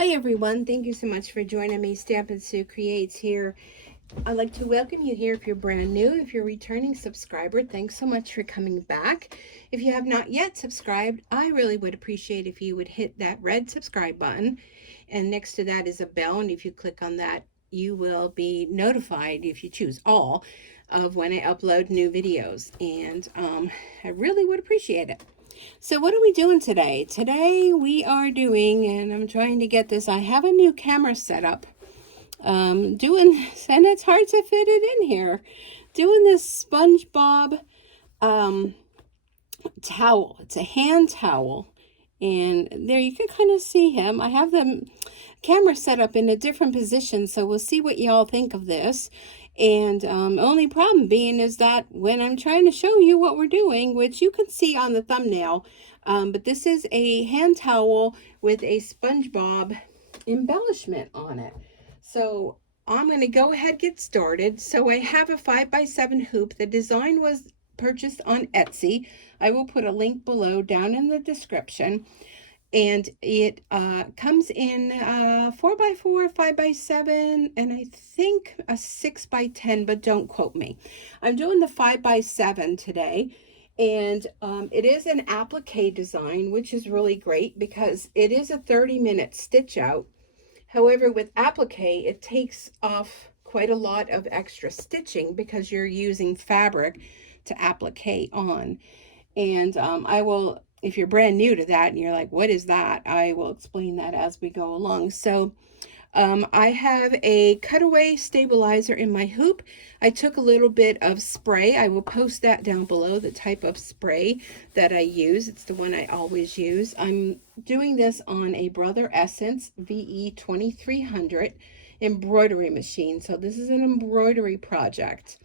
Hi everyone, thank you so much for joining me. Stampin' Sue Creates here. I'd like to welcome you here if you're brand new. If you're a returning subscriber, thanks so much for coming back. If you have not yet subscribed, I really would appreciate if you would hit that red subscribe button. And next to that is a bell, and if you click on that, you will be notified, if you choose all, of when I upload new videos. And I really would appreciate it. So what are we doing today? Today we are doing, and I'm trying to get this, I have a new camera set up. And it's hard to fit it in here. Doing this Spongebob towel. It's a hand towel. And there you can kind of see him. I have the camera set up in a different position, so we'll see what y'all think of this. And only problem being is that when I'm trying to show you what we're doing, which you can see on the thumbnail, but this is a hand towel with a Spongebob embellishment on it. So I'm going to go ahead and get started. So I have a 5x7 hoop. The design was purchased on Etsy. I will put a link below down in the description. And it comes in 4x4, 5x7, and I think a 6x10, but don't quote me. I'm doing the 5x7 today, and it is an applique design, which is really great because it is a 30-minute stitch out. However, with applique, it takes off quite a lot of extra stitching because you're using fabric to applique on. And I will, if you're brand new to that and you're like, what is that? I will explain that as we go along. So I have a cutaway stabilizer in my hoop. I took a little bit of spray. I will post that down below, the type of spray that I use. It's the one I always use. I'm doing this on a Brother Essence VE 2300 embroidery machine. So this is an embroidery project.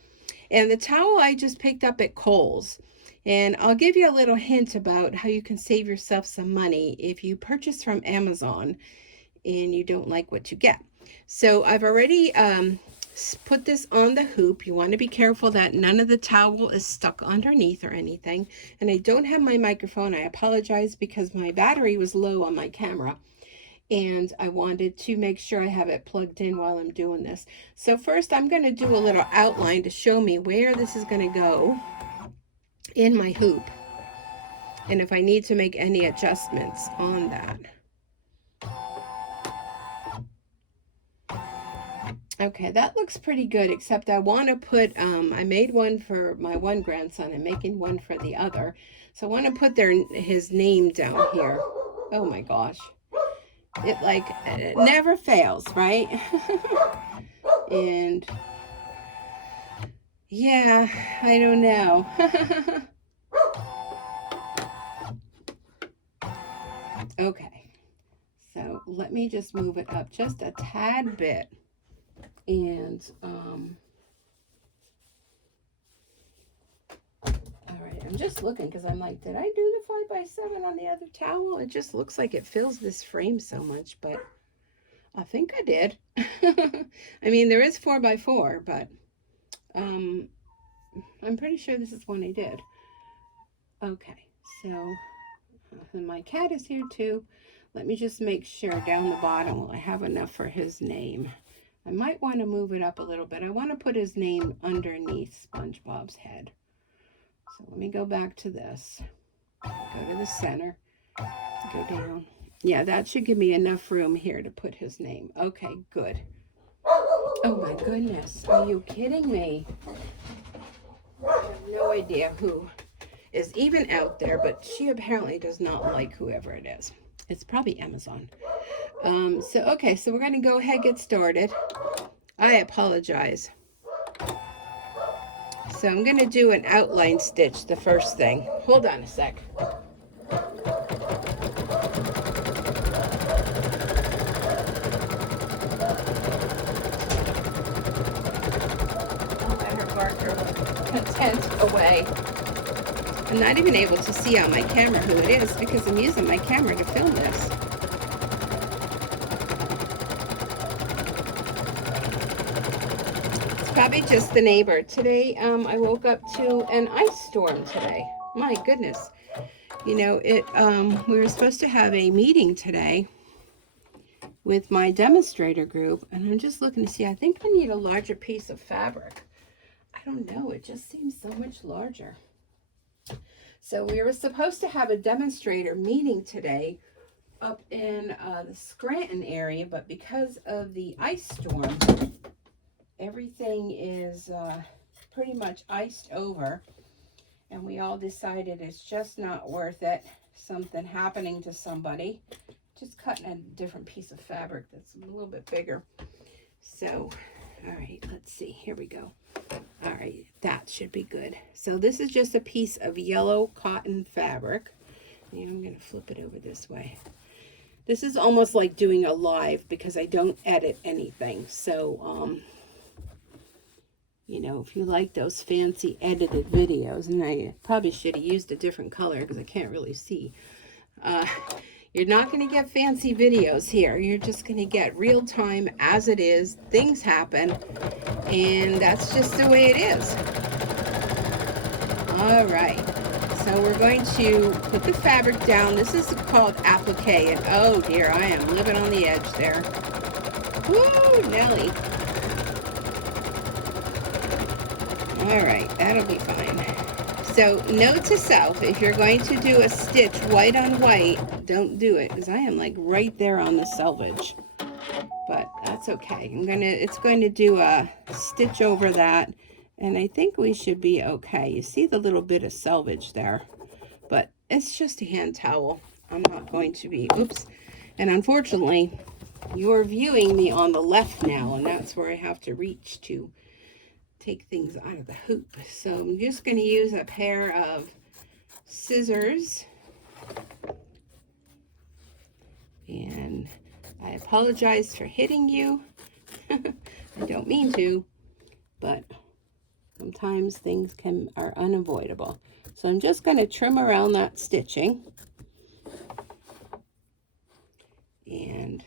And the towel I just picked up at Kohl's. And I'll give you a little hint about how you can save yourself some money if you purchase from Amazon and you don't like what you get. So I've already put this on the hoop. You want to be careful that none of the towel is stuck underneath or anything. And I don't have my microphone. I apologize because my battery was low on my camera. And I wanted to make sure I have it plugged in while I'm doing this. So first I'm going to do a little outline to show me where this is going to go in my hoop, and if I need to make any adjustments on that. Okay, that looks pretty good, except I want to put, I made one for my one grandson. I'm making one for the other. So I want to put his name down here. Oh my gosh. It never fails, right? And yeah, I don't know. Okay, so let me just move it up just a tad bit. And all right, I'm just looking because I'm like, did I do the 5x7 on the other towel? It just looks like it fills this frame so much, but I think I did. I mean, there is 4x4, but I'm pretty sure this is one I did. Okay, so my cat is here too. Let me just make sure down the bottom will I have enough for his name. I might want to move it up a little bit. I want to put his name underneath SpongeBob's head. So let me go back to this. Go to the center. Go down. Yeah, that should give me enough room here to put his name. Okay, good. Oh my goodness. Are you kidding me? I have no idea who is even out there, but she apparently does not like whoever it is. It's probably Amazon. Okay, so we're going to go ahead and get started. I apologize. So I'm going to do an outline stitch, the first thing. Hold on a sec. I'll let her bark her content away. I'm not even able to see on my camera who it is because I'm using my camera to film this. It's probably just the neighbor. Today, I woke up to an ice storm today. My goodness. You know, we were supposed to have a meeting today, with my demonstrator group, and I'm just looking to see, I think I need a larger piece of fabric. I don't know, it just seems so much larger. So we were supposed to have a demonstrator meeting today up in the Scranton area, but because of the ice storm, everything is pretty much iced over, and we all decided it's just not worth it. Something happening to somebody. Just cutting a different piece of fabric that's a little bit bigger. So, all right, let's see. Here we go. All right, that should be good. So this is just a piece of yellow cotton fabric. And I'm going to flip it over this way. This is almost like doing a live because I don't edit anything. So, you know, if you like those fancy edited videos, and I probably should have used a different color because I can't really see. You're not going to get fancy videos here. You're just going to get real time as it is. Things happen, and that's just the way it is. All right. So we're going to put the fabric down. This is called applique, and oh dear, I am living on the edge there. Woo, Nelly. All right, that'll be fine. So note to self, if you're going to do a stitch white on white, don't do it, because I am like right there on the selvage. But that's okay. It's going to do a stitch over that, and I think we should be okay. You see the little bit of selvage there, but it's just a hand towel. I'm not going to be, oops. And unfortunately, you're viewing me on the left now, and that's where I have to reach to take things out of the hoop. So I'm just going to use a pair of scissors, and I apologize for hitting you. I don't mean to, but sometimes things are unavoidable. So I'm just going to trim around that stitching, and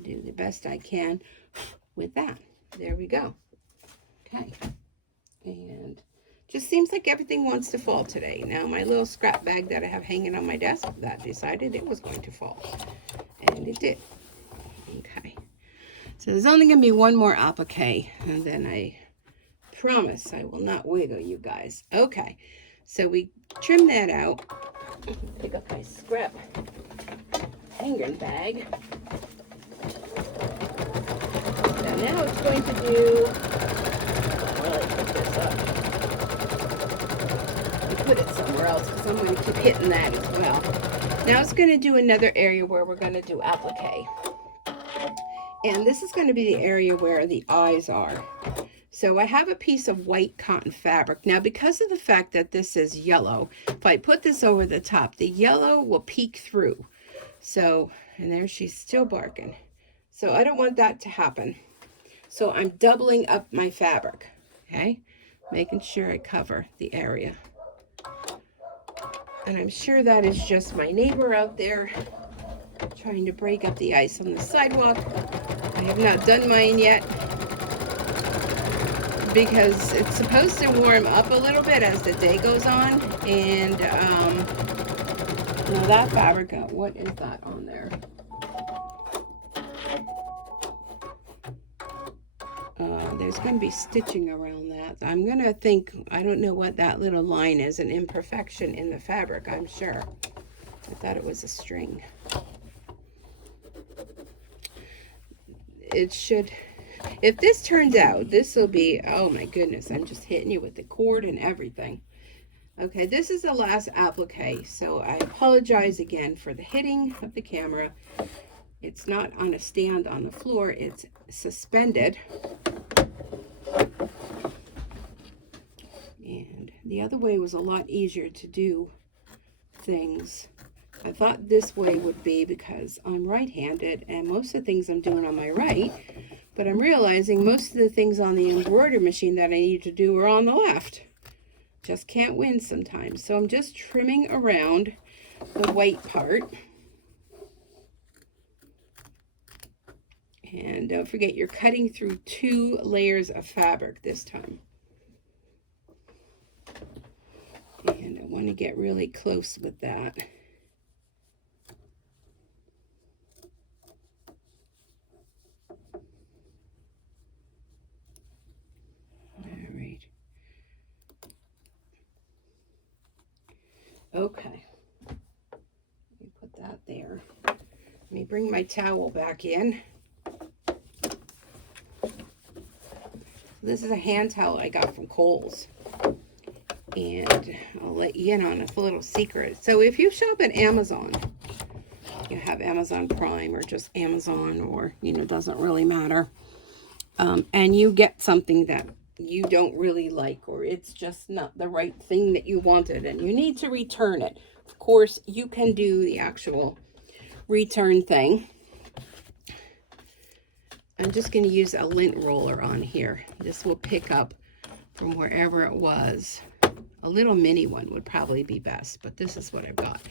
do the best I can with that. There we go. Okay. And just seems like everything wants to fall today. Now my little scrap bag that I have hanging on my desk, that decided it was going to fall. And it did. Okay. So there's only going to be one more applique, and then I promise I will not wiggle you guys. Okay. So we trim that out. Pick up my scrap hanging bag. Now it's going to do, while I put this up, I put it somewhere else because I'm going to keep hitting that as well. Now it's going to do another area where we're going to do applique. And this is going to be the area where the eyes are. So I have a piece of white cotton fabric. Now because of the fact that this is yellow, if I put this over the top, the yellow will peek through. So, and there she's still barking. So I don't want that to happen. So I'm doubling up my fabric, okay? Making sure I cover the area. And I'm sure that is just my neighbor out there trying to break up the ice on the sidewalk. I have not done mine yet because it's supposed to warm up a little bit as the day goes on. And now that fabric, what is that on there? There's going to be stitching around that. I'm going to think, I don't know what that little line is, an imperfection in the fabric, I'm sure. I thought it was a string. It should, if this turns out, this will be, oh my goodness, I'm just hitting you with the cord and everything. Okay, this is the last applique, so I apologize again for the hitting of the camera. It's not on a stand on the floor, it's suspended. And the other way was a lot easier to do things. I thought this way would be because I'm right-handed and most of the things I'm doing on my right, but I'm realizing most of the things on the embroidery machine that I need to do are on the left. Just can't win sometimes. So I'm just trimming around the white part. And don't forget, you're cutting through 2 layers of fabric this time. And want to get really close with that. All right. Okay. Let me put that there. Let me bring my towel back in. This is a hand towel I got from Kohl's. And I'll let you in on a little secret. So if you shop at Amazon, you have Amazon Prime or just Amazon, or, you know, doesn't really matter. And you get something that you don't really like, or it's just not the right thing that you wanted, and you need to return it. Of course, you can do the actual return thing. I'm just going to use a lint roller on here. This will pick up from wherever it was. A little mini one would probably be best, but this is what I've got.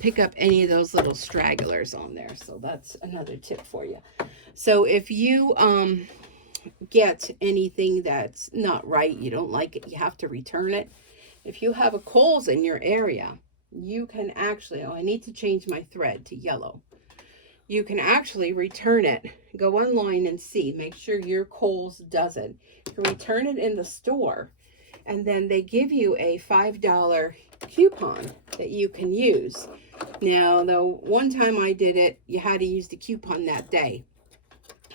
Pick up any of those little stragglers on there. So that's another tip for you. So if you get anything that's not right, you don't like it, you have to return it. If you have a Kohl's in your area, you can actually, I need to change my thread to yellow. You can actually return it. Go online and see. Make sure your Kohl's does it. You can return it in the store, and then they give you a $5 coupon that you can use. Now, the one time I did it, you had to use the coupon that day.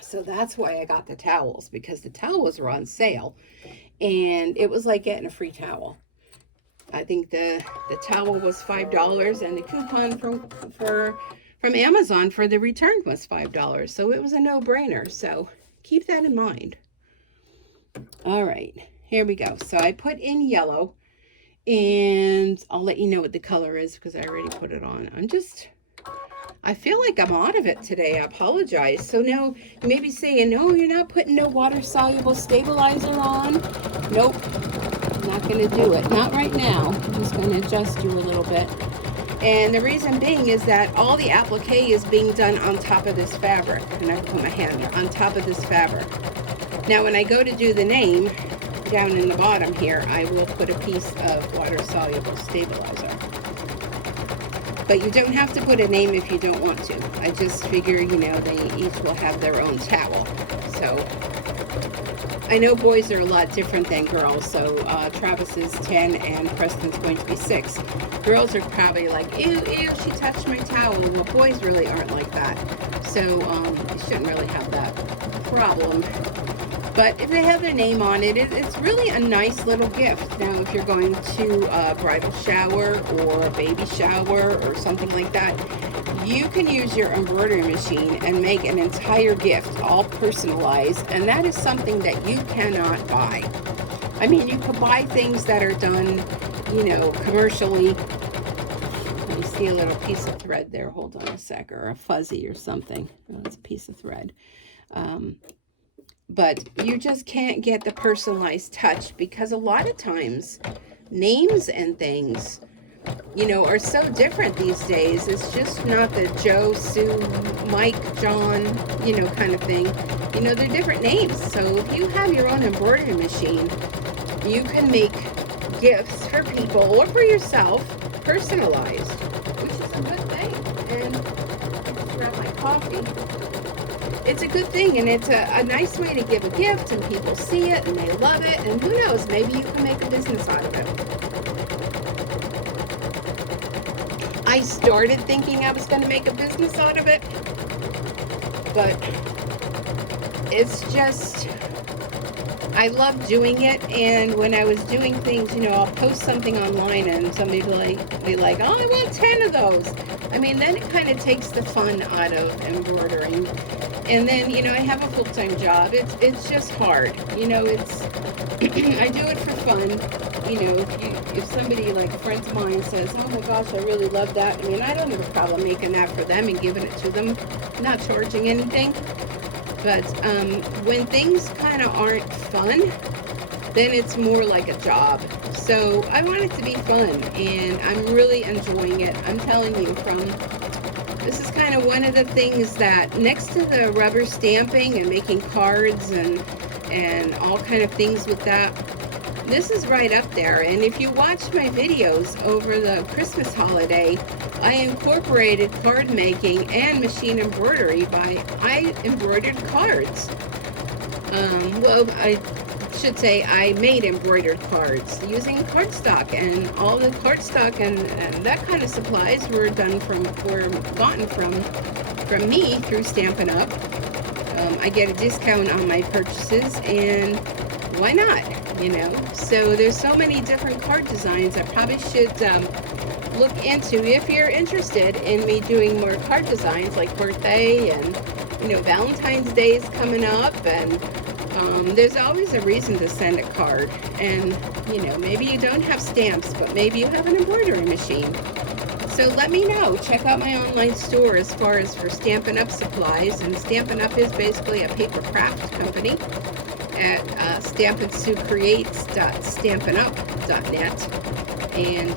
So that's why I got the towels, because the towels were on sale, and it was like getting a free towel. I think the towel was $5, and the coupon from Amazon for the return was $5. So it was a no-brainer. So keep that in mind. All right, here we go. So I put in yellow, and I'll let you know what the color is because I already put it on. I feel like I'm out of it today. I apologize. So now you may be saying, no, you're not putting no water-soluble stabilizer on. Nope, I'm not going to do it. Not right now. I'm just going to adjust you a little bit. And the reason being is that all the applique is being done on top of this fabric. And I put my hand on top of this fabric. Now when I go to do the name, down in the bottom here, I will put a piece of water-soluble stabilizer. But you don't have to put a name if you don't want to. I just figure, you know, they each will have their own towel. So I know boys are a lot different than girls. So Travis is 10 and Preston's going to be 6. Girls are probably like, ew, ew, she touched my towel. Well, boys really aren't like that. So you shouldn't really have that problem. But if they have their name on it, it's really a nice little gift. Now, if you're going to a bridal shower or a baby shower or something like that, you can use your embroidery machine and make an entire gift, all personalized. And that is something that you cannot buy. I mean, you could buy things that are done, you know, commercially. Let me see a little piece of thread there. Hold on a sec, or a fuzzy or something. Oh, it's a piece of thread. But you just can't get the personalized touch, because a lot of times names and things, you know, are so different these days. It's just not the Joe, Sue, Mike, John, you know, kind of thing. You know, they're different names. So if you have your own embroidery machine, you can make gifts for people or for yourself, personalized, which is a good thing. And I'll grab my coffee. It's a good thing, and it's a nice way to give a gift, and people see it and they love it, and who knows, maybe you can make a business out of it. I started thinking I was going to make a business out of it, but it's just, I love doing it. And when I was doing things, you know, I'll post something online and somebody will be like, oh, I want 10 of those. I mean, then it kind of takes the fun out of embroidering. And then, you know, I have a full-time job. It's just hard. You know, it's, I do it for fun. You know, if somebody, like a friend of mine says, oh my gosh, I really love that. I mean, I don't have a problem making that for them and giving it to them, not charging anything. But when things kind of aren't fun, then it's more like a job. So I want it to be fun, and I'm really enjoying it. I'm telling you, this is kind of one of the things that, next to the rubber stamping and making cards and all kind of things with that, This is right up there, and if you watched my videos over the Christmas holiday, I incorporated card making and machine embroidery I embroidered cards. Well, I should say I made embroidered cards using cardstock, and all the cardstock and that kind of supplies were gotten from me through Stampin' Up. I get a discount on my purchases, and why not, you know? So there's so many different card designs I probably should look into if you're interested in me doing more card designs, like birthday and, you know, Valentine's Day is coming up, and there's always a reason to send a card. And, you know, maybe you don't have stamps, but maybe you have an embroidery machine. So let me know. Check out my online store as far as for Stampin' Up Supplies. And Stampin' Up is basically a paper craft company at stampinsucreates.stampinup.net. And,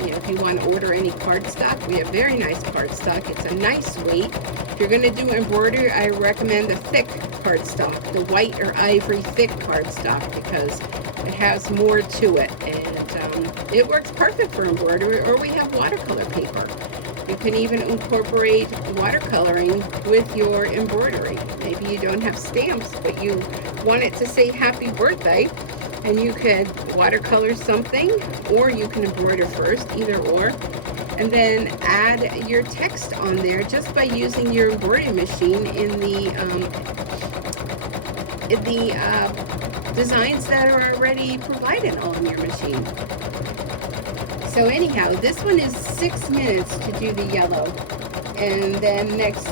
you know, if you want to order any cardstock, we have very nice cardstock. It's a nice weight. If you're going to do embroidery, I recommend the thick cardstock, the white or ivory thick cardstock, because it has more to it, and it works perfect for embroidery. Or we have watercolor paper. You can even incorporate watercoloring with your embroidery. Maybe you don't have stamps, but you want it to say happy birthday, and you could watercolor something, or you can embroider first, either or, and then add your text on there just by using your embroidery machine in the designs that are already provided on your machine. So anyhow, this one is 6 minutes to do the yellow, and then next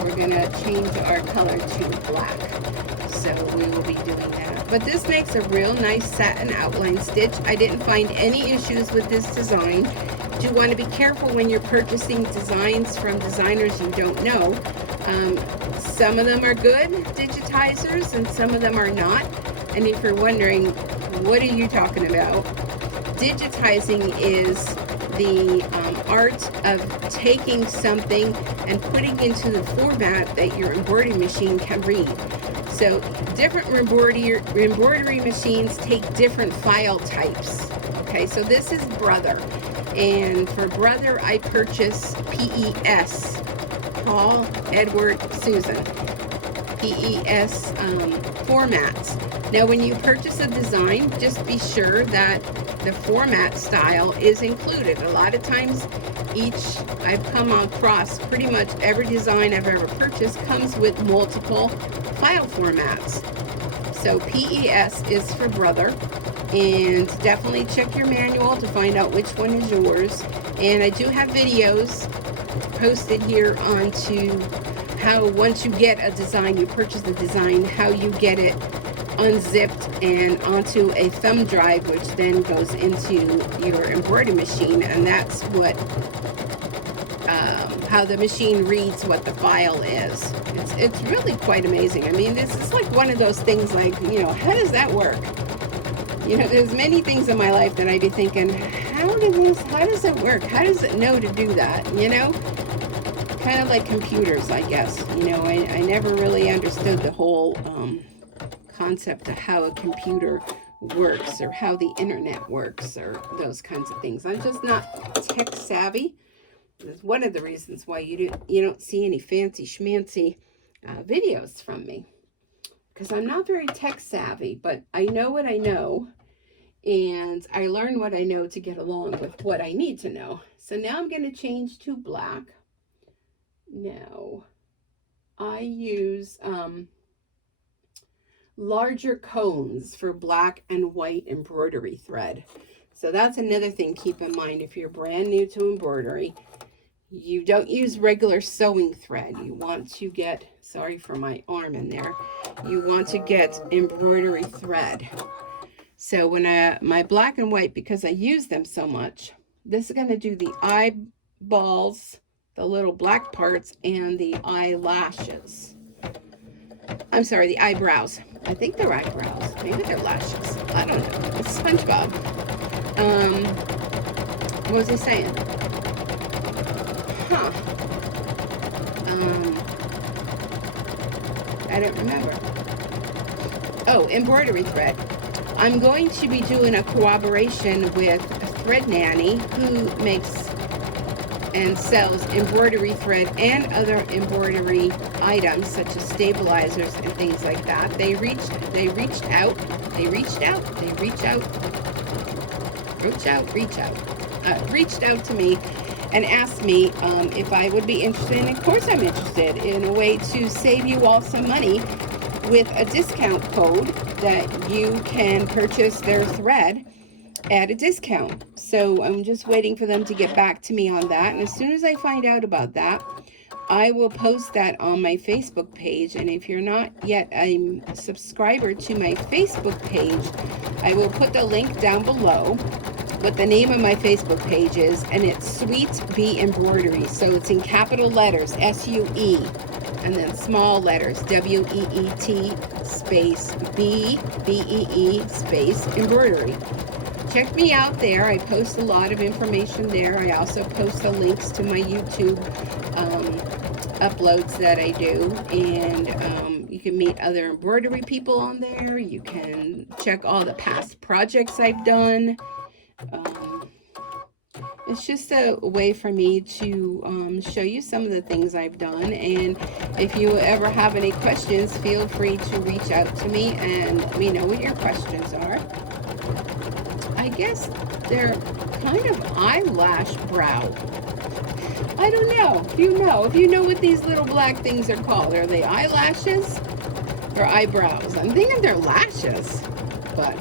we're gonna change our color to black. So we will be doing that. But this makes a real nice satin outline stitch. I didn't find any issues with this design. You do want to be careful when you're purchasing designs from designers you don't know. Some of them are good digitizers and some of them are not. And if you're wondering, what are you talking about? Digitizing is the art of taking something and putting into the format that your embroidery machine can read. So different embroidery machines take different file types. Okay, so this is Brother. And for Brother, I purchase PES, Paul, Edward, Susan, PES formats. Now, when you purchase a design, just be sure that the format style is included. A lot of times, I've come across pretty much every design I've ever purchased comes with multiple file formats. So PES is for Brother, and definitely check your manual to find out which one is yours. And I do have videos posted here onto how, once you get a design, you purchase the design, how you get it unzipped and onto a thumb drive, which then goes into your embroidery machine, and that's what how the machine reads what the file is. It's really quite amazing. I mean, this is like one of those things, like, you know, how does that work? You know, there's many things in my life that I'd be thinking, how does it work? How does it know to do that? You know, kind of like computers, I guess. You know, I never really understood the whole concept of how a computer works, or how the internet works, or those kinds of things. I'm just not tech savvy. That's one of the reasons why you don't see any fancy schmancy videos from me, because I'm not very tech savvy, but I know what I know, and I learn what I know to get along with what I need to know. So now I'm going to change to black. Now I use larger cones for black and white embroidery thread. So that's another thing, keep in mind if you're brand new to embroidery. You don't use regular sewing thread. You want to get, sorry for my arm in there, you want to get embroidery thread. So when my black and white, because I use them so much, this is going to do the eyeballs, the little black parts, and the eyelashes. I'm sorry, the eyebrows. I think they're eyebrows. Maybe they're lashes. I don't know. It's Spongebob. What was I saying? I don't remember. Oh, embroidery thread. I'm going to be doing a collaboration with Thread Nanny, who makes and sells embroidery thread and other embroidery items such as stabilizers and things like that. They reached out to me and asked me if I would be interested, and of course I'm interested, in a way to save you all some money with a discount code that you can purchase their thread at a discount. So I'm just waiting for them to get back to me on that, and as soon as I find out about that, I will post that on my Facebook page. And if you're not yet a subscriber to my Facebook page, I will put the link down below what the name of my Facebook page is, and it's Sweet Bee Embroidery. So it's in capital letters, S-U-E, and then small letters, W-E-E-T space B, B-E-E space embroidery. Check me out there. I post a lot of information there. I also post the links to my YouTube uploads that I do, and you can meet other embroidery people on there. You can check all the past projects I've done. It's just a way for me to show you some of the things I've done, and if you ever have any questions, feel free to reach out to me and let me know what your questions are. I guess they're kind of eyelash brow. I don't know. If you know what these little black things are called, are they eyelashes or eyebrows? I'm thinking they're lashes, but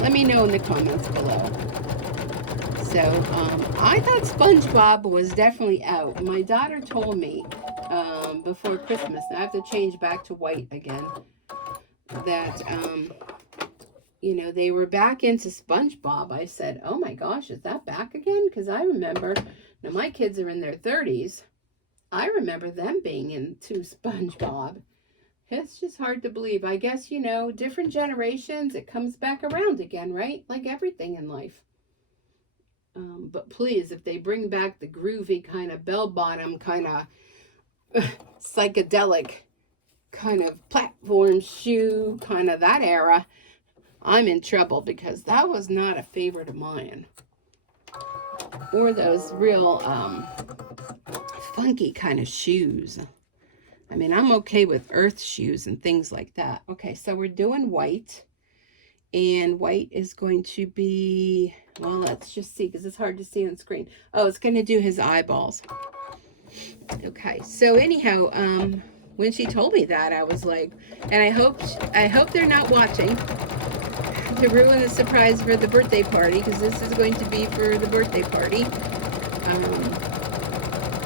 let me know in the comments below. So I thought Spongebob was definitely out. My daughter told me before Christmas, and I have to change back to white again, that you know, they were back into Spongebob. I said, oh my gosh, is that back again? Because I remember, now my kids are in their 30s. I remember them being into Spongebob. It's just hard to believe. I guess, you know, different generations, it comes back around again, right? Like everything in life. But please, if they bring back the groovy kind of bell-bottom, kind of psychedelic kind of platform shoe, kind of that era, I'm in trouble, because that was not a favorite of mine. Or those real funky kind of shoes. I mean, I'm okay with earth shoes and things like that. Okay, so we're doing white. And white is going to be, well, let's just see, because it's hard to see on screen. Oh, it's going to do his eyeballs. Okay, so anyhow, when she told me that, I was like, and I hope they're not watching to ruin the surprise for the birthday party, because this is going to be for the birthday party.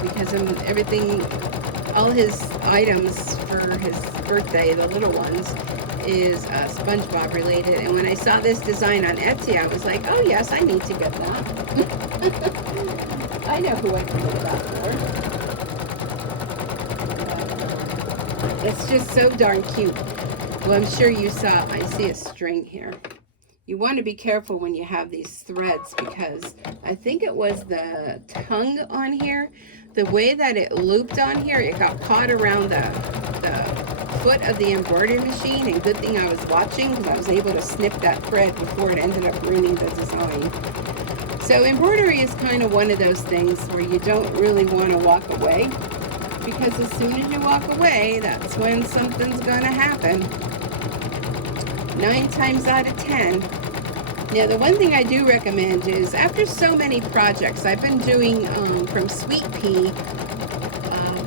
Because everything, all his items for his birthday, the little ones, is Spongebob related. And when I saw this design on Etsy, I was like, oh yes, I need to get that. I know who I can get that for. It's just so darn cute. Well, I'm sure you saw, I see a string here. You want to be careful when you have these threads, because I think it was the tongue on here, the way that it looped on here, it got caught around the foot of the embroidery machine, and good thing I was watching, because I was able to snip that thread before it ended up ruining the design. So embroidery is kind of one of those things where you don't really want to walk away, because as soon as you walk away, that's when something's going to happen. 9 times out of 10. Now, the one thing I do recommend is, after so many projects, I've been doing from Sweet Pea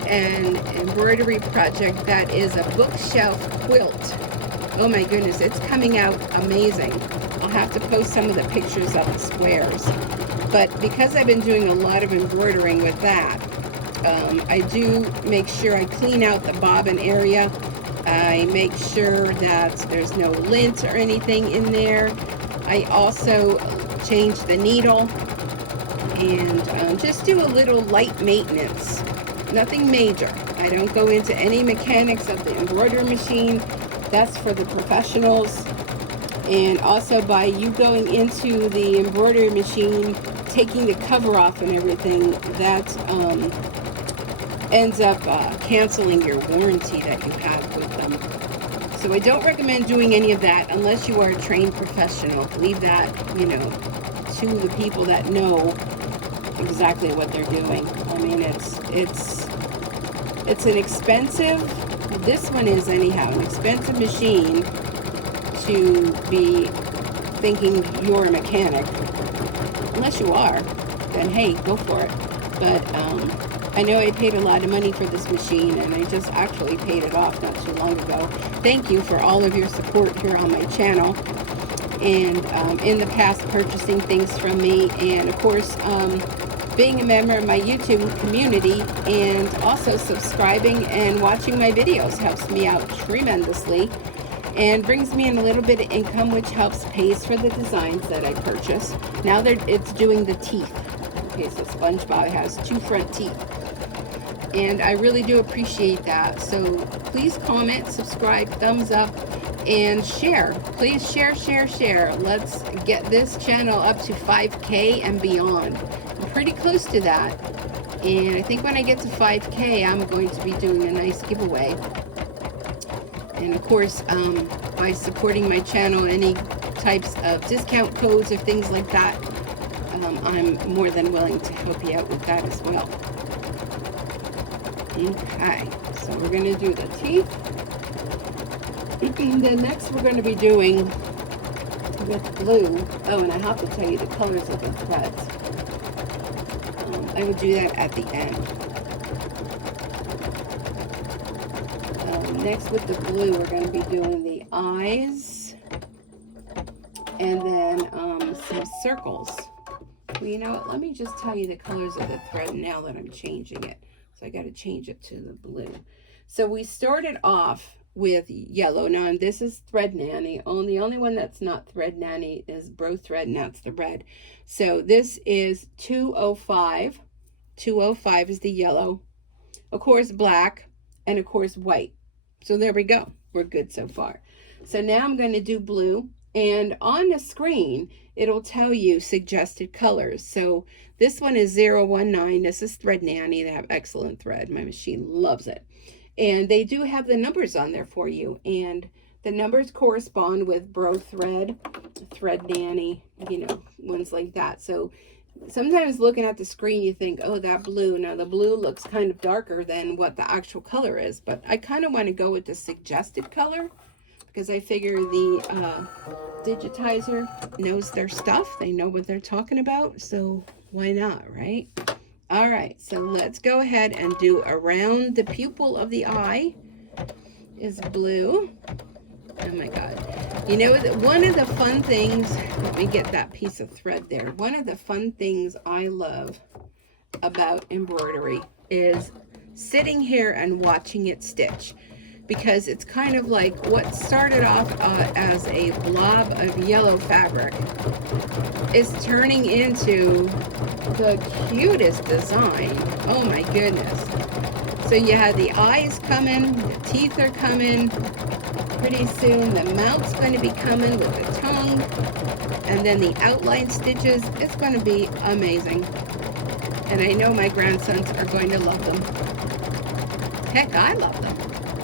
an embroidery project that is a bookshelf quilt. Oh my goodness, it's coming out amazing. I'll have to post some of the pictures of the squares. But because I've been doing a lot of embroidering with that, I do make sure I clean out the bobbin area. I make sure that there's no lint or anything in there. I also change the needle and just do a little light maintenance. Nothing major. I don't go into any mechanics of the embroidery machine. That's for the professionals. And also, by you going into the embroidery machine, taking the cover off and everything, that ends up canceling your warranty that you have with them. So I don't recommend doing any of that unless you are a trained professional. Leave that, you know, to the people that know exactly what they're doing. I mean, it's an expensive, this one is anyhow, an expensive machine to be thinking you're a mechanic. Unless you are, then hey, go for it. But I know I paid a lot of money for this machine, and I just actually paid it off not too long ago. Thank you for all of your support here on my channel, and in the past purchasing things from me, and of course being a member of my YouTube community, and also subscribing and watching my videos helps me out tremendously and brings me in a little bit of income, which helps pays for the designs that I purchase. Now that it's doing the teeth. Okay, so Spongebob has 2 front teeth, and I really do appreciate that. So please comment, subscribe, thumbs up, and share. Please share, share, share. Let's get this channel up to 5K and beyond. I'm pretty close to that, and I think when I get to 5K, I'm going to be doing a nice giveaway. And of course, by supporting my channel, any types of discount codes or things like that, I'm more than willing to help you out with that as well. Okay, so we're going to do the teeth. Then next we're going to be doing with blue. Oh, and I have to tell you the colors of the threads. I will do that at the end. Next with the blue, we're going to be doing the eyes, and then some circles. Well, you know what? Let me just tell you the colors of the thread now that I'm changing it. So I got to change it to the blue. So we started off with yellow. Now, and this is Thread Nanny. The only one that's not Thread Nanny is Bro Thread, and that's the red. So this is 205. 205 is the yellow. Of course, black, and of course, white. So there we go. We're good so far. So now I'm going to do blue. And on the screen, it'll tell you suggested colors. So this one is 019. This is Thread Nanny. They have excellent thread. My machine loves it. And they do have the numbers on there for you. And the numbers correspond with Bro Thread, Thread Nanny, you know, ones like that. So sometimes looking at the screen, you think, oh, that blue. Now, the blue looks kind of darker than what the actual color is. But I kind of want to go with the suggested color, because I figure the digitizer knows their stuff. They know what they're talking about, so why not, right? All right, so let's go ahead and do around the pupil of the eye is blue. Oh my God. You know, one of the fun things, let me get that piece of thread there. One of the fun things I love about embroidery is sitting here and watching it stitch. Because it's kind of like what started off as a blob of yellow fabric is turning into the cutest design. Oh my goodness. So you have the eyes coming, the teeth are coming. Pretty soon the mouth's going to be coming with the tongue. And then the outline stitches. It's going to be amazing. And I know my grandsons are going to love them. Heck, I love them.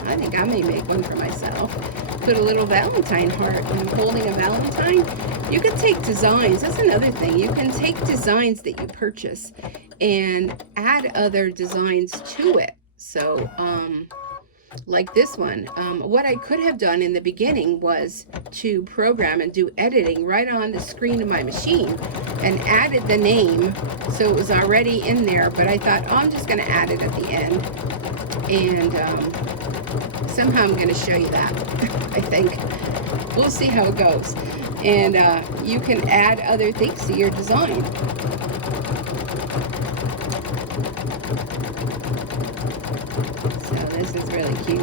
I think I may make one for myself. Put a little Valentine heart, and I'm holding a Valentine. You can take designs. That's another thing. You can take designs that you purchase and add other designs to it. So, like this one, what I could have done in the beginning was to program and do editing right on the screen of my machine and added the name so it was already in there. But I thought, oh, I'm just going to add it at the end. And somehow I'm going to show you that, I think. We'll see how it goes. And you can add other things to your design. So this is really cute.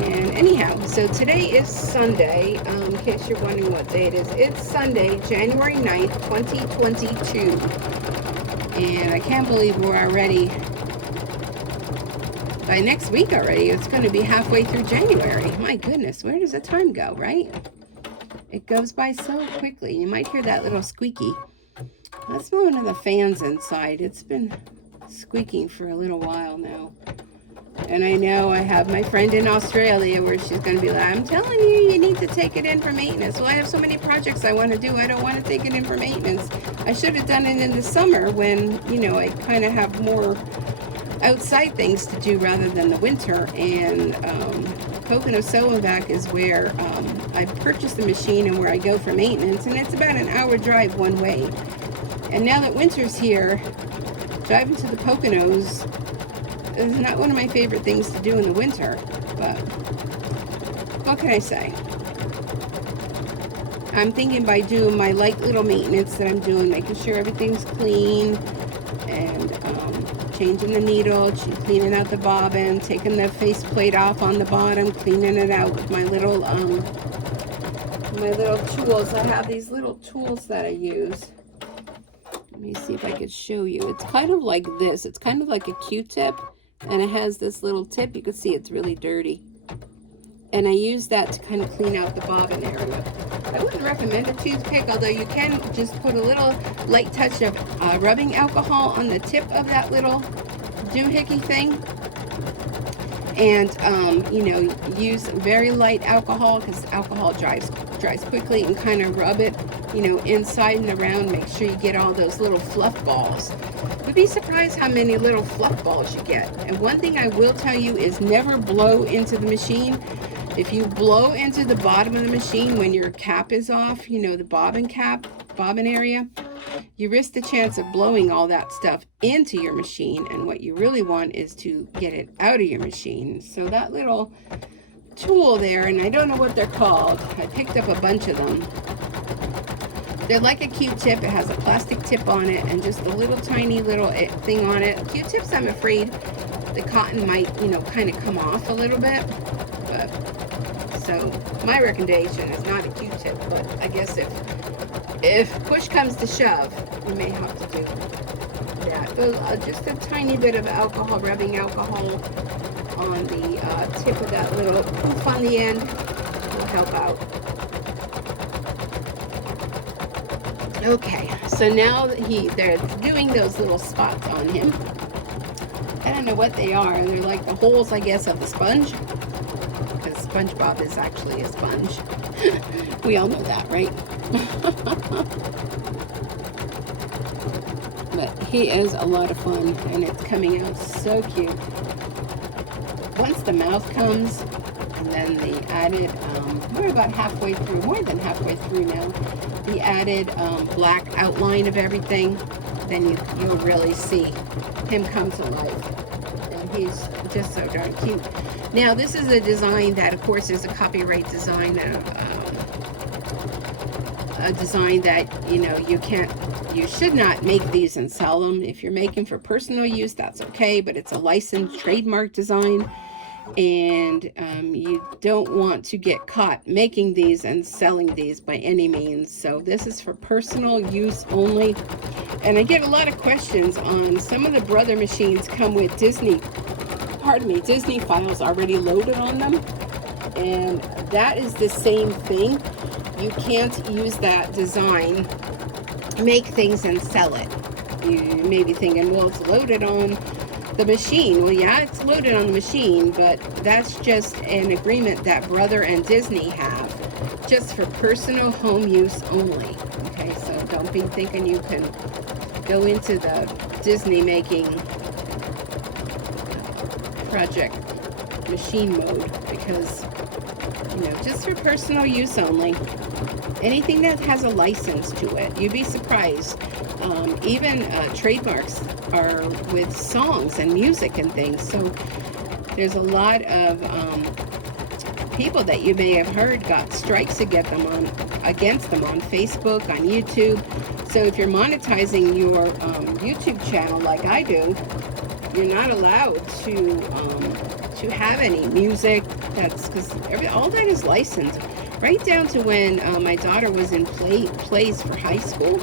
And anyhow, so today is Sunday. In case you're wondering what day it is, it's Sunday, January 9th, 2022. And I can't believe we're already... by next week already, it's going to be halfway through January. My goodness, where does the time go, right? It goes by so quickly. You might hear that little squeaky. That's one of the fans inside. It's been squeaking for a little while now. And I know I have my friend in Australia where she's going to be like, I'm telling you, you need to take it in for maintenance. Well, I have so many projects I want to do. I don't want to take it in for maintenance. I should have done it in the summer when, you know, I kind of have more outside things to do rather than the winter. And Pocono Sew Back is where I purchased the machine and where I go for maintenance. And it's about an hour drive one way. And now that winter's here, driving to the Poconos is not one of my favorite things to do in the winter, but what can I say? I'm thinking by doing my light little maintenance that I'm doing, making sure everything's clean, and changing the needle, cleaning out the bobbin, taking the faceplate off on the bottom, cleaning it out with my little tools. I have these little tools that I use. Let me see if I could show you. It's kind of like this. It's kind of like a Q-tip. And it has this little tip. You can see it's really dirty. And I use that to kind of clean out the bobbin area. I wouldn't recommend a toothpick, although you can just put a little light touch of rubbing alcohol on the tip of that little doohickey thing. And, you know, use very light alcohol because alcohol dries quickly, and kind of rub it, you know, inside and around. Make sure you get all those little fluff balls. You'd be surprised how many little fluff balls you get. And one thing I will tell you is never blow into the machine. If you blow into the bottom of the machine when your cap is off, you know, the bobbin area, you risk the chance of blowing all that stuff into your machine. And what you really want is to get it out of your machine. So that little tool there, and I don't know what they're called. I picked up a bunch of them. They're like a Q-tip. It has a plastic tip on it and just a little tiny little thing on it. Q-tips, I'm afraid the cotton might, you know, kind of come off a little bit. But so my recommendation is not a Q-tip, but I guess if push comes to shove, you may have to do that. But just a tiny bit of alcohol, rubbing alcohol on the tip of that little poof on the end will help out. Okay, so now they're doing those little spots on him. I don't know what they are. They're like the holes, I guess, of the sponge. Because Spongebob is actually a sponge. We all know that, right? But he is a lot of fun, and it's coming out so cute. Once the mouth comes, and then the added, we're about halfway through, more than halfway through now, the added black outline of everything, then you'll really see him come to life. And he's just so darn cute. Now, this is a design that, of course, is a copyright design, a design that, you know, you should not make these and sell them. If you're making for personal use, that's okay, but it's a licensed trademark design. And you don't want to get caught making these and selling these by any means. So this is for personal use only. And I get a lot of questions on some of the Brother machines come with Disney files already loaded on them. And that is the same thing. You can't use that design, make things and sell it. You may be thinking, well, it's loaded on the machine. Well, yeah, it's loaded on the machine, but that's just an agreement that Brother and Disney have, just for personal home use only. Okay, so don't be thinking you can go into the Disney making project machine mode, because, you know, just for personal use only. Anything that has a license to it, you'd be surprised. Even trademarks are with songs and music and things. So there's a lot of people that you may have heard got strikes against them on Facebook, on YouTube. So if you're monetizing your YouTube channel like I do, you're not allowed to have any music. That's because all that is licensed. Right down to when my daughter was in plays for high school.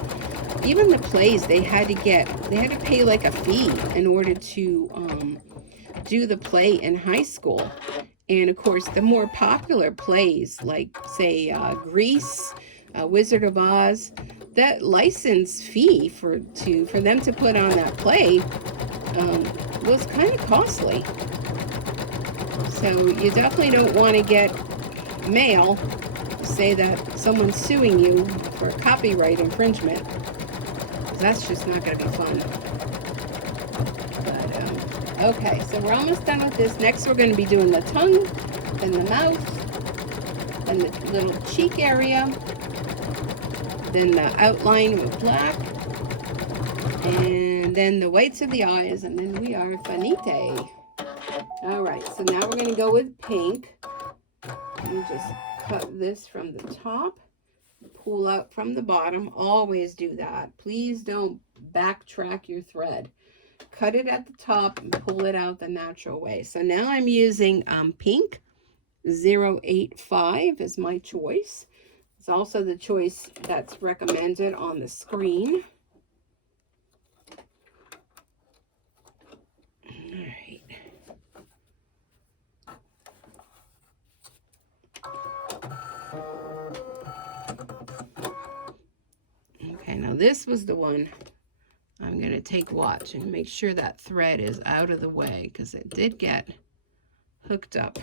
Even the plays, they had to pay like a fee in order to do the play in high school. And of course, the more popular plays, like say Grease, Wizard of Oz, that license fee for them to put on that play was kind of costly. So you definitely don't want to get mail, say that someone's suing you for copyright infringement. That's just not going to be fun. But, okay, so we're almost done with this. Next we're going to be doing the tongue, then the mouth, and the little cheek area, then the outline with black, and then the whites of the eyes, and then we are finite. All right, so now we're going to go with pink. You just cut this from the top, pull out from the bottom. Always do that. Please don't backtrack your thread. Cut it at the top and pull it out the natural way. So now I'm using pink. 085 is my choice. It's also the choice that's recommended on the screen. All right. Okay, now this was the one I'm going to take watch and make sure that thread is out of the way because it did get hooked up.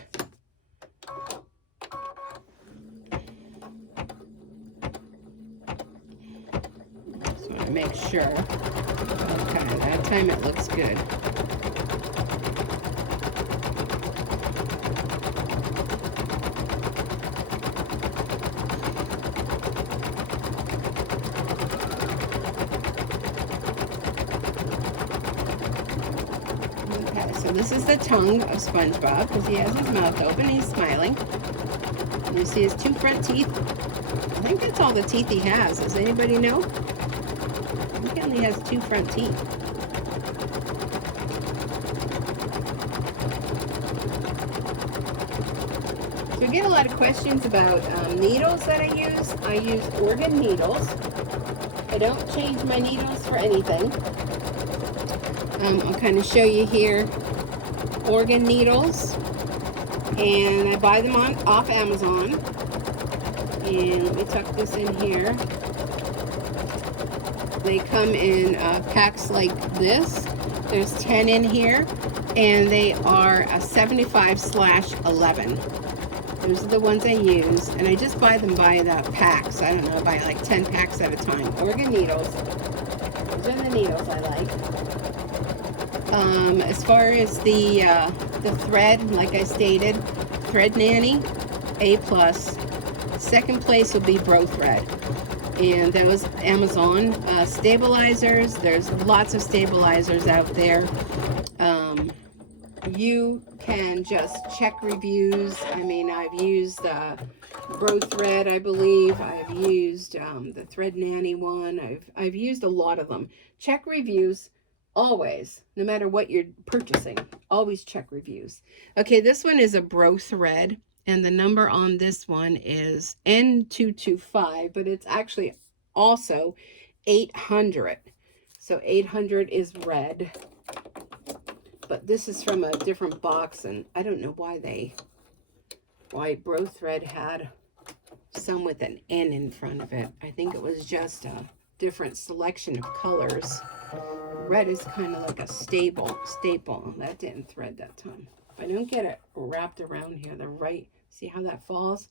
Just want to make sure. Okay, that time it looks good. This is the tongue of Spongebob because he has his mouth open. He's smiling. And you see his two front teeth. I think that's all the teeth he has. Does anybody know? I think he only has two front teeth. So we get a lot of questions about needles that I use. I use organ needles. I don't change my needles for anything. I'll kind of show you here. Organ needles, and I buy them off Amazon, and let me tuck this in here. They come in packs like this. There's 10 in here, and they are a 75/11. Those are the ones I use, and I just buy them by the packs. I don't know, I buy like 10 packs at a time. Organ needles. Those are the needles I like. As far as the thread, like I stated, Thread Nanny, A+. Second place will be Bro Thread. And those Amazon stabilizers. There's lots of stabilizers out there. You can just check reviews. I mean, I've used Bro Thread, I believe. I've used the Thread Nanny one. I've used a lot of them. Check reviews. Always, no matter what you're purchasing, always check reviews. Okay, this one is a Bro Thread, and the number on this one is N225, but it's actually also 800. So 800 is red, but this is from a different box, and I don't know why Bro Thread had some with an N in front of it. I think it was just a different selection of colors. Red is kind of like a staple. That didn't thread that time. If I don't get it wrapped around here, the right, see how that falls?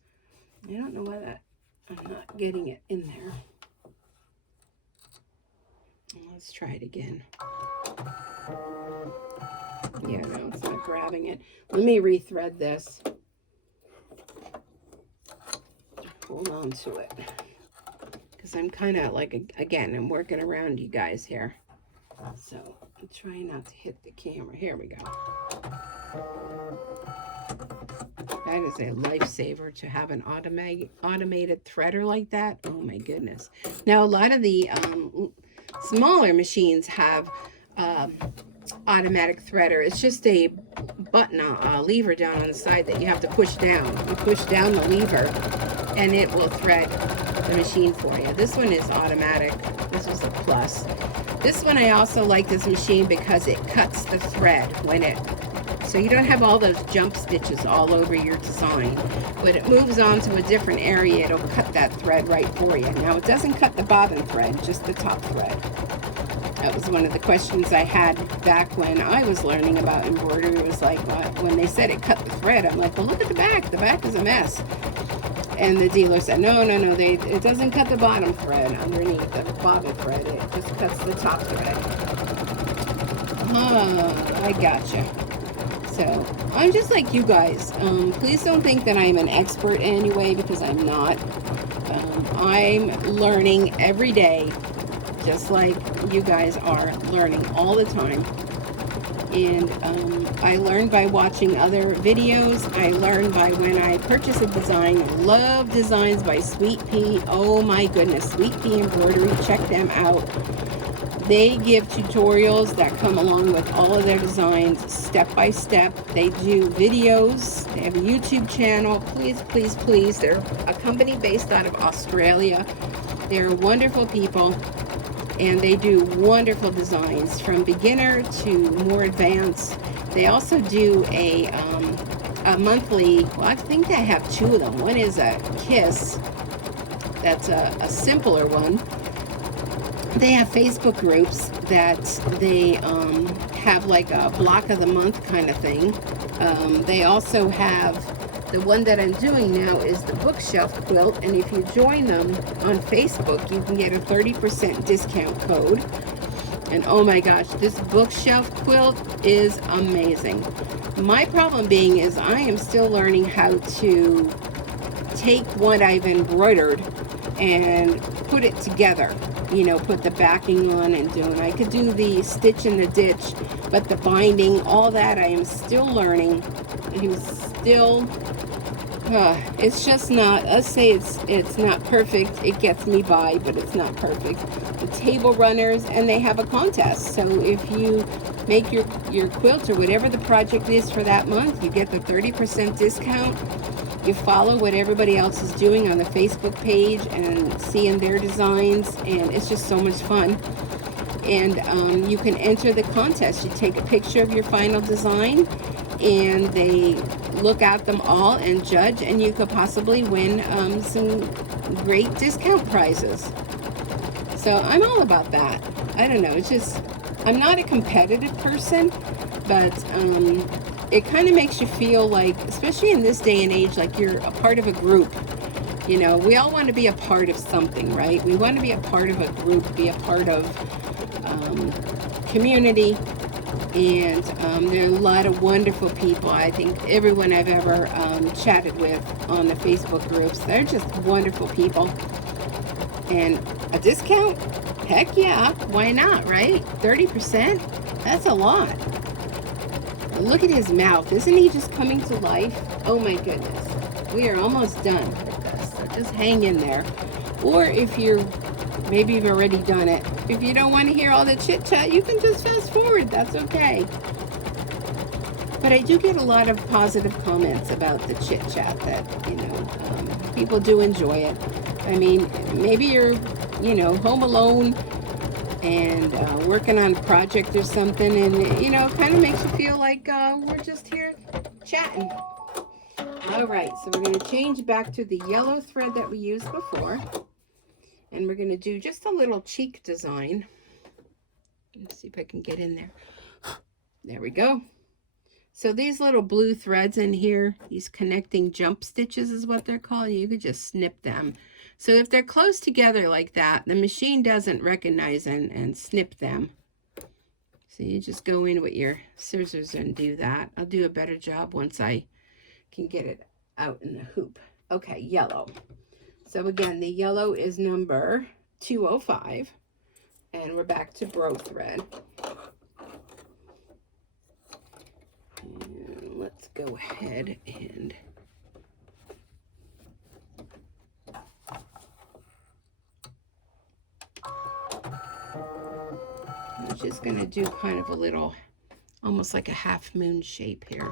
I don't know why I'm not getting it in there. Let's try it again. Yeah, no, it's not grabbing it. Let me rethread this. Hold on to it. Because I'm kind of like, again, I'm working around you guys here. So I'm trying not to hit the camera. Here we go. That is a lifesaver to have an automated threader like that. Oh my goodness. Now a lot of the smaller machines have automatic threader. It's just a button, a lever down on the side that you have to push down. You push down the lever and it will thread the machine for you. This one is automatic. This is a plus. This one I also like this machine because it cuts the thread when it, so you don't have all those jump stitches all over your design. When it moves on to a different area, it'll cut that thread right for you. Now it doesn't cut the bobbin thread, just the top thread. That was one of the questions I had back when I was learning about embroidery. It was like, when they said it cut the thread, I'm like, well, look at the back. The back is a mess. And the dealer said, no, it doesn't cut the bottom thread underneath the bottom thread. It just cuts the top thread. I gotcha. So, I'm just like you guys. Please don't think that I'm an expert in any way, because I'm not. I'm learning every day, just like you guys are learning all the time. And I learn by watching other videos. I learn by when I purchase a design. I love designs by Sweet Pea. Oh my goodness, Sweet Pea Embroidery. Check them out. They give tutorials that come along with all of their designs, step by step. They do videos. They have a YouTube channel. Please, please, please. They're a company based out of Australia. They're wonderful people. And they do wonderful designs from beginner to more advanced. They also do a monthly, well, I think they have two of them. One is a kiss, that's a simpler one. They have Facebook groups that they have like a block of the month kind of thing. They also have, the one that I'm doing now is the bookshelf quilt, and if you join them on Facebook, you can get a 30% discount code. And oh my gosh, this bookshelf quilt is amazing. My problem being is I am still learning how to take what I've embroidered and put it together. You know, put the backing on and doing. I could do the stitch in the ditch, but the binding, all that, I am still learning. I'm still, it's just not, let's say it's not perfect. It gets me by, but it's not perfect. The table runners, and they have a contest. So if you make your quilt or whatever the project is for that month, you get the 30% discount. You follow what everybody else is doing on the Facebook page and seeing their designs, and it's just so much fun. And you can enter the contest. You take a picture of your final design, and they look at them all and judge, and you could possibly win some great discount prizes. So I'm all about that. I don't know, it's just, I'm not a competitive person, but it kind of makes you feel like, especially in this day and age, like you're a part of a group. You know, we all want to be a part of something, right? We want to be a part of a group, be a part of community. And there are a lot of wonderful people. I think everyone I've ever chatted with on the Facebook groups, they're just wonderful people. And a discount? Heck yeah, why not, right? 30%? That's a lot. Look at his mouth. Isn't he just coming to life? Oh my goodness. We are almost done with this. So just hang in there. Or if you're, maybe you've already done it. If you don't want to hear all the chit chat, you can just fast forward. That's okay. But I do get a lot of positive comments about the chit chat that, you know, people do enjoy it. I mean, maybe you're, you know, home alone and working on a project or something, and you know, kind of makes you feel like we're just here chatting. All right, so we're going to change back to the yellow thread that we used before, and we're going to do just a little cheek design. Let's see if I can get in there. There we go. So these little blue threads in here, these connecting jump stitches is what they're called. You could just snip them. So if they're close together like that, the machine doesn't recognize and snip them. So you just go in with your scissors and do that. I'll do a better job once I can get it out in the hoop. Okay, yellow. So again, the yellow is number 205. And we're back to bro thread. And let's go ahead and I'm just going to do kind of a little, almost like a half moon shape here.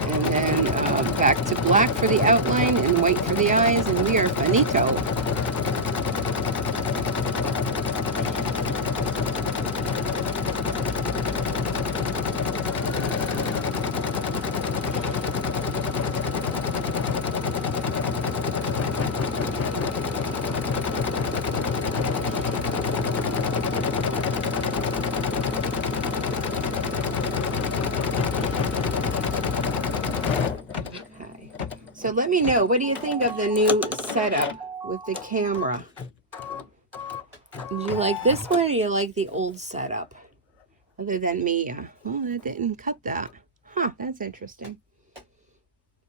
And then back to black for the outline and white for the eyes, and we are finito. let me know, what do you think of the new setup with the camera? Do you like this one or do you like the old setup? Other than me, oh, that didn't cut that. Huh, that's interesting.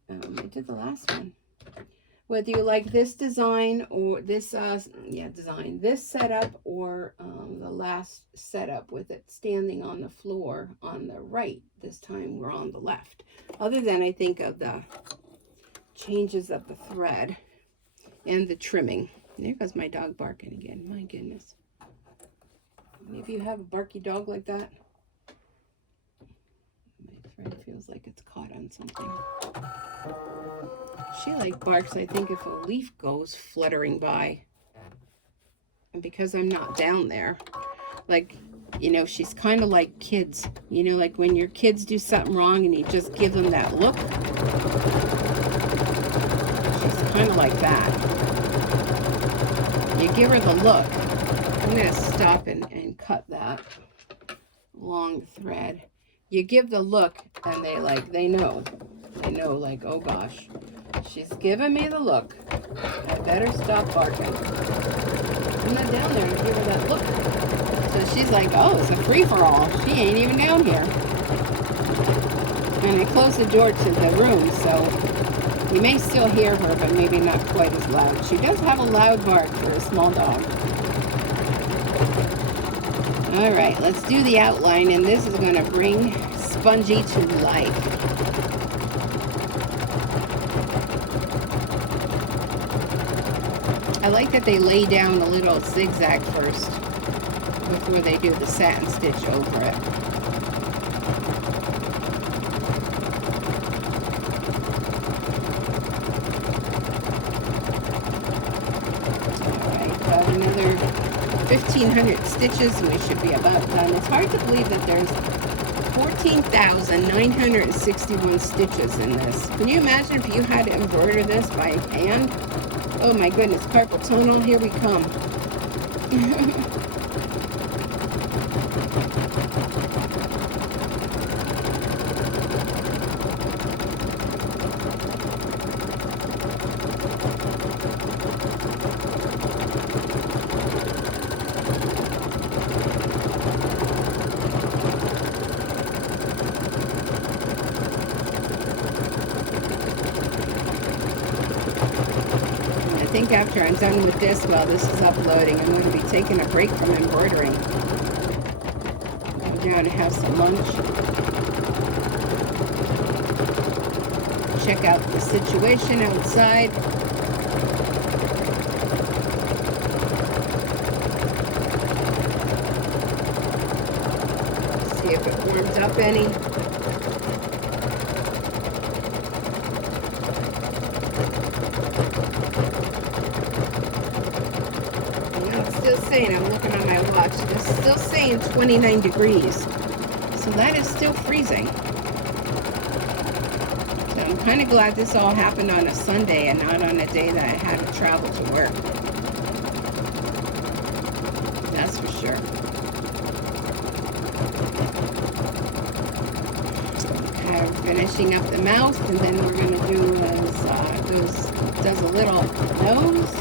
I did the last one. Whether you like this design or this, design, this setup or the last setup with it standing on the floor on the right. This time we're on the left. Other than I think of the changes of the thread and the trimming. There goes my dog barking again. My goodness. Maybe you have a barky dog like that. My thread feels like it's caught on something. She like barks, I think, if a leaf goes fluttering by. And because I'm not down there, like, you know, she's kind of like kids. You know, like when your kids do something wrong and you just give them that look. She's kind of like that. You give her the look. I'm going to stop and cut that long thread. You give the look and they know. They know, like, oh gosh, she's giving me the look. I better stop barking. I'm not down there to give her that look. So she's like, oh, it's a free-for-all. She ain't even down here. And I closed the door to the room, so you may still hear her, but maybe not quite as loud. She does have a loud bark for a small dog. All right, let's do the outline, and this is going to bring Spongy to life. I like that they lay down a little zigzag first before they do the satin stitch over it. Alright, about another 1,500 stitches and we should be about done. It's hard to believe that there's 14,961 stitches in this. Can you imagine if you had to embroider this by hand? Oh my goodness, carpal tunnel, here we come. I think after I'm done with this, while this is uploading, I'm going to be taking a break from embroidering. Go down and have some lunch. Check out the situation outside. See if it warms up any. I'm looking on my watch. It's still saying 29 degrees. So that is still freezing. So I'm kind of glad this all happened on a Sunday and not on a day that I had to travel to work. That's for sure. Okay, we're finishing up the mouth, and then we're going to do does a little nose.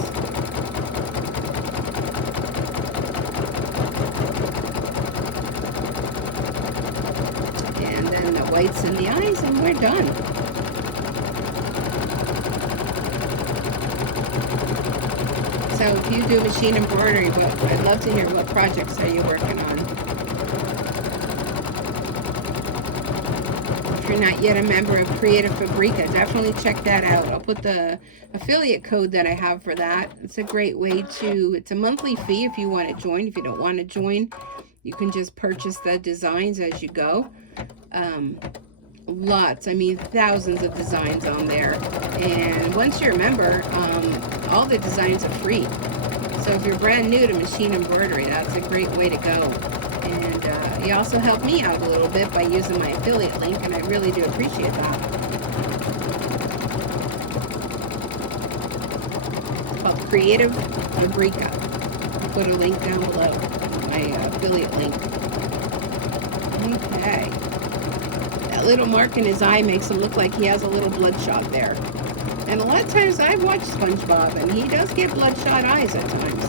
Whites in the eyes, and we're done. So if you do machine embroidery, I'd love to hear what projects are you working on. If you're not yet a member of Creative Fabrica, definitely check that out. I'll put the affiliate code that I have for that. It's a great way to, it's a monthly fee if you want to join. If you don't want to join, you can just purchase the designs as you go. Lots, I mean thousands of designs on there, and once you're a member, all the designs are free. So if you're brand new to machine embroidery, that's a great way to go. And you also help me out a little bit by using my affiliate link, and I really do appreciate that. It's called Creative Fabrica. I'll put a link down below, my affiliate link. Okay. That little mark in his eye makes him look like he has a little bloodshot there. And a lot of times I've watched Spongebob, and he does get bloodshot eyes at times.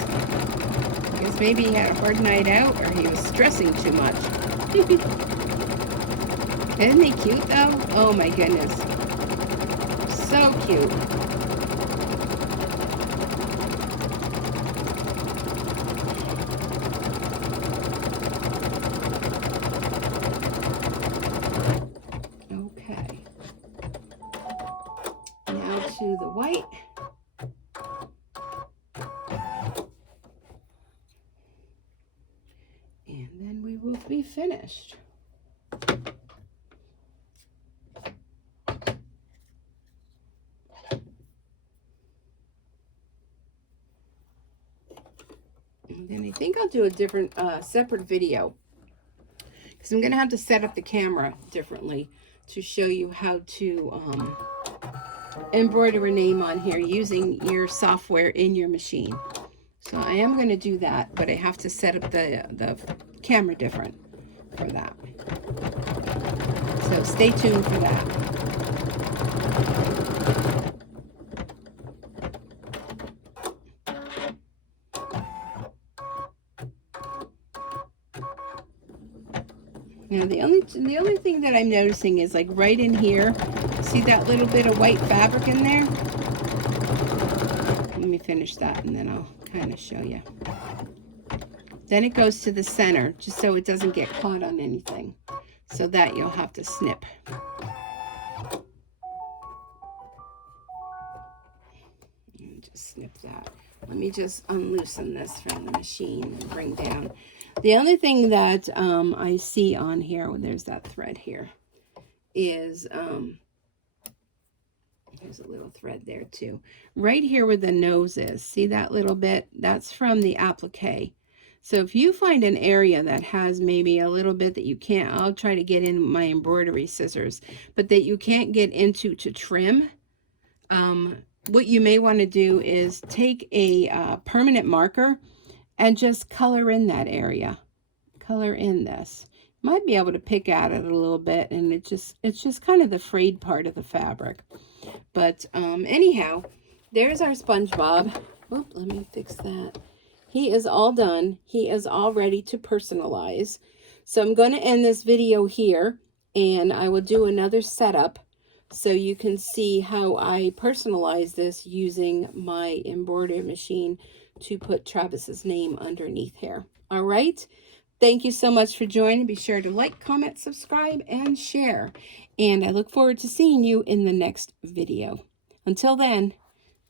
I guess maybe he had a hard night out, or he was stressing too much. Isn't he cute, though? Oh, my goodness. So cute. Okay. Now to the white. And then we will be finished. And then I think I'll do a different, separate video, because I'm going to have to set up the camera differently to show you how to embroider a name on here using your software in your machine. So I am going to do that, but I have to set up the camera different for that. So stay tuned for that. Now the only thing that I'm noticing is, like, right in here, see that little bit of white fabric in there? Let me finish that and then I'll kind of show you. Then it goes to the center, just so it doesn't get caught on anything. So that you'll have to snip. Just snip that. Let me just unloosen this from the machine and bring down. The other thing that I see on here, well, there's that thread here, is there's a little thread there too. Right here where the nose is, see that little bit? That's from the applique. So if you find an area that has maybe a little bit that you can't, I'll try to get in my embroidery scissors, but that you can't get into to trim, what you may want to do is take a permanent marker and just color in that area. Color in this. You might be able to pick at it a little bit, and it's just kind of the frayed part of the fabric. But anyhow, there's our Spongebob. Oop, let me fix that. He is all done. He is all ready to personalize. So I'm going to end this video here, and I will do another setup so you can see how I personalize this using my embroidery machine to put Travis's name underneath here. All right. Thank you so much for joining. Be sure to like, comment, subscribe, and share. And I look forward to seeing you in the next video. Until then,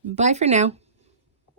bye for now.